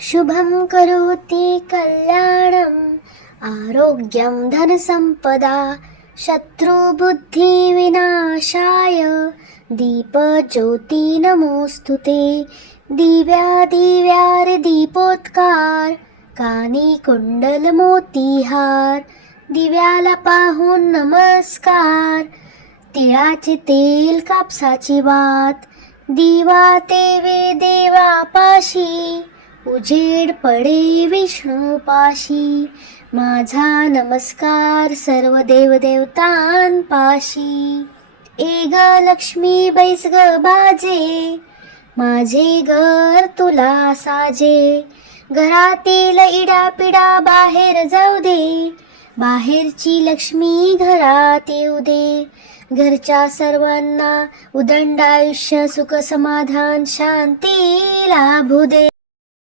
शुभं करोति कल्याणम् आरोग्यं धनसम्पदा शत्रुबुद्धिविनाशाय दीपज्योती नमोऽस्तु ते। दिव्या दिव्या दीपोत्कार कानी कुंडल मोतीहार दिव्याला पाहून नमस्कार। तिळाचे तेल कापसाची वात दिवा तेवे देवापाशी। उजेड पडे विष्णूपाशी माझा नमस्कार सर्व देवदेवतांपाशी ए ग लक्ष्मी बैस ग बाजे. माझे घर तुला साजे. घरातील इडापिडा बाहेर जाऊ दे. बाहेरची लक्ष्मी घरात येऊ दे. घरच्या सर्वांना उदंड आयुष्य सुख समाधान शांती लाभू दे.